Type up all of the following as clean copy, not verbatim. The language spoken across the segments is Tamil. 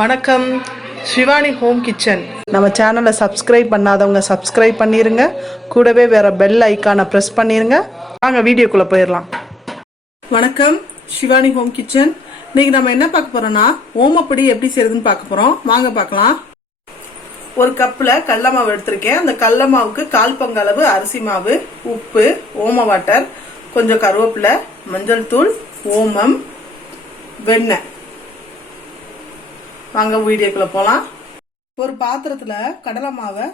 வணக்கம். சிவானி ஹோம் கிச்சன் நம்ம சேனலை சப்ஸ்கிரைப் பண்ணாதவங்க சப்ஸ்கிரைப் பண்ணிருங்க. கூடவே வேற பெல் ஐக்கானை ப்ரெஸ் பண்ணிருங்க. வாங்க வீடியோக்குள்ள போயிடலாம். வணக்கம். Shivani home kitchen. இன்னைக்கு நம்ம என்ன பார்க்க போறோம்னா ஓமப்பொடி எப்படி செய்யறதுன்னு பார்க்க போறோம். வாங்க பார்க்கலாம். ஒரு கப்பில் கடல மாவு எடுத்திருக்கேன். அந்த கடல மாவுக்கு 1/4 பங்கு அளவு அரிசி மாவு, உப்பு, ஓம வாட்டர், கொஞ்சம் கருவேப்பிலை, மஞ்சள் தூள், ஓமம், வெண்ணெய். வாங்க வீடியோக்குள்ள போலாம். ஒரு பாத்திரத்துல கடலை மாவை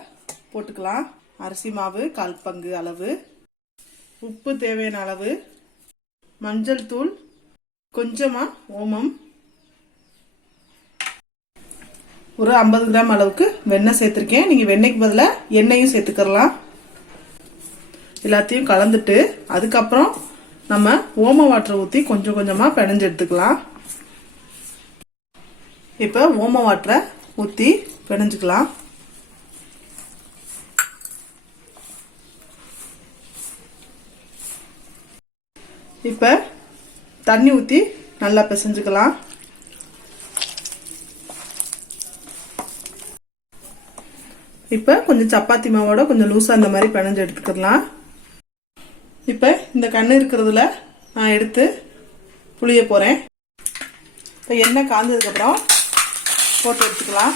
போட்டுக்கலாம். அரிசி மாவு 1/4 பங்கு அளவு, உப்பு தேவையான அளவு, மஞ்சள் தூள், கொஞ்சமா ஓமம், ஒரு 50 கிராம் அளவுக்கு வெண்ணெய் சேர்த்திருக்கேன். நீங்க வெண்ணெய்க்கு பதிலாக எண்ணெயும் சேர்த்துக்கலாம். எல்லாத்தையும் கலந்துட்டு அதுக்கப்புறம் நம்ம ஓம வாட்டர் ஊற்றி கொஞ்சம் கொஞ்சமா பிணைஞ்சு எடுத்துக்கலாம். இப்போ ஓம வாட்டரை ஊற்றி பிணைஞ்சுக்கலாம். இப்போ தண்ணி ஊற்றி நல்லா பிசைஞ்சுக்கலாம். இப்போ கொஞ்சம் சப்பாத்தி மாவோட கொஞ்சம் லூஸாக அந்த மாதிரி பிணைஞ்சு எடுத்துக்கலாம். இப்போ இந்த கண்ணு இருக்கிறதுல நான் எடுத்து புளிய போகிறேன். இப்போ எண்ணெய் காய்ஞ்சதுக்கப்புறம் போட்டு எடுத்துக்கலாம்.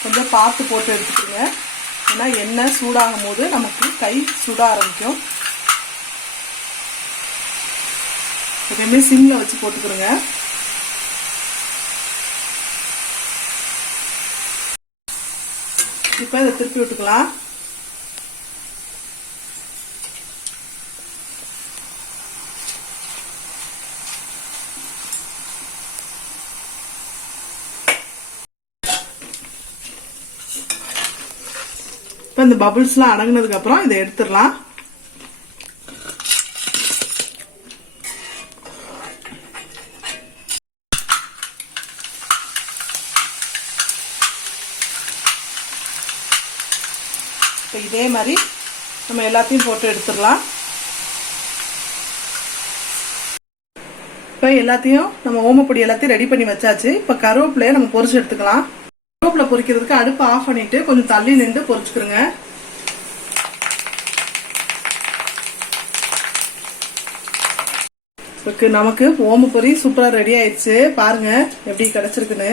கொஞ்சம் பார்த்து போட்டு எடுத்துக்கோங்க. ஏன்னா எண்ணெய் சூடாகும் போது நமக்கு கை சுட ஆரம்பிக்கும். எப்பயுமே சிம்ல வச்சு போட்டுக்கிறோங்க. இப்போ இதை திருப்பி விட்டுக்கலாம். இப்போ இந்த பபிள்ஸ்லாம் அடங்கினதுக்கு அப்புறம் இதை எடுத்துடலாம். இப்போ இதே மாதிரி நம்ம எல்லாத்தையும் போட்டு எடுத்துடலாம். இப்போ எல்லாத்தையும் நம்ம ஓமப்பொடி எல்லாத்தையும் ரெடி பண்ணி வச்சாச்சு. இப்போ கருவேப்பிலையை நம்ம பொரிச்சு எடுத்துக்கலாம். கருவேப்பிலை பொரிக்கிறதுக்கு அடுப்பு ஆஃப் பண்ணிட்டு கொஞ்சம் தள்ளி நின்று பொரிச்சுக்கிறோங்க. நமக்கு ஓமப்பொரி சூப்பரா ரெடி ஆயிடுச்சு. பாருங்க எப்படி கிடைச்சிருக்குன்னு.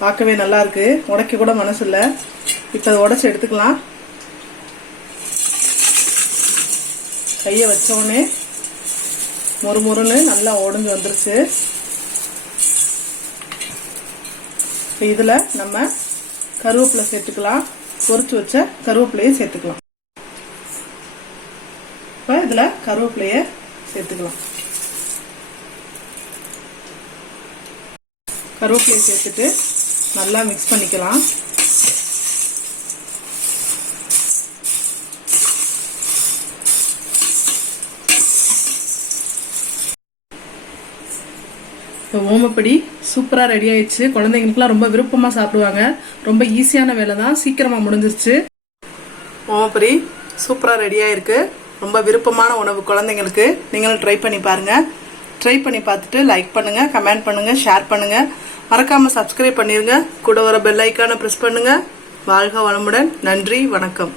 பார்க்கவே நல்லா இருக்கு. உடைக்க கூட மனசு இல்ல. இப்ப அதை உடைச்சு எடுத்துக்கலாம். கைய வச்ச உடனே மொறுமொறுன்னு நல்லா உடைஞ்சு வந்துருச்சு. இதுல நம்ம கருவேப்பிலை சேர்த்துக்கலாம். பொரிச்சு வச்ச கருவேப்பிலையை சேர்த்துக்கலாம். இப்ப இதுல கருவேப்பிலைய சேர்த்துக்கலாம். கருவேப்பிலையை சேர்த்துட்டு நல்லா மிக்ஸ் பண்ணிக்கலாம். ஓமப்பொடி சூப்பரா ரெடி ஆயிடுச்சு. குழந்தைங்களுக்குலாம் ரொம்ப விருப்பமா சாப்பிடுவாங்க. ரொம்ப ஈஸியான வேலை தான், சீக்கிரமா முடிஞ்சிருச்சு. ஓமப்பொடி சூப்பரா ரெடி ஆயிருக்கு. ரொம்ப விருப்பமான உணவு குழந்தைங்களுக்கு. நீங்களும் ட்ரை பண்ணி பாருங்க. ட்ரை பண்ணி பார்த்துட்டு லைக் பண்ணுங்க, கமெண்ட் பண்ணுங்க, ஷேர் பண்ணுங்க. மறக்காம சப்ஸ்கிரைப் பண்ணிருங்க. கூட வர பெல் ஐக்கானை பிரஸ் பண்ணுங்க. வாழ்க வளமுடன். நன்றி, வணக்கம்.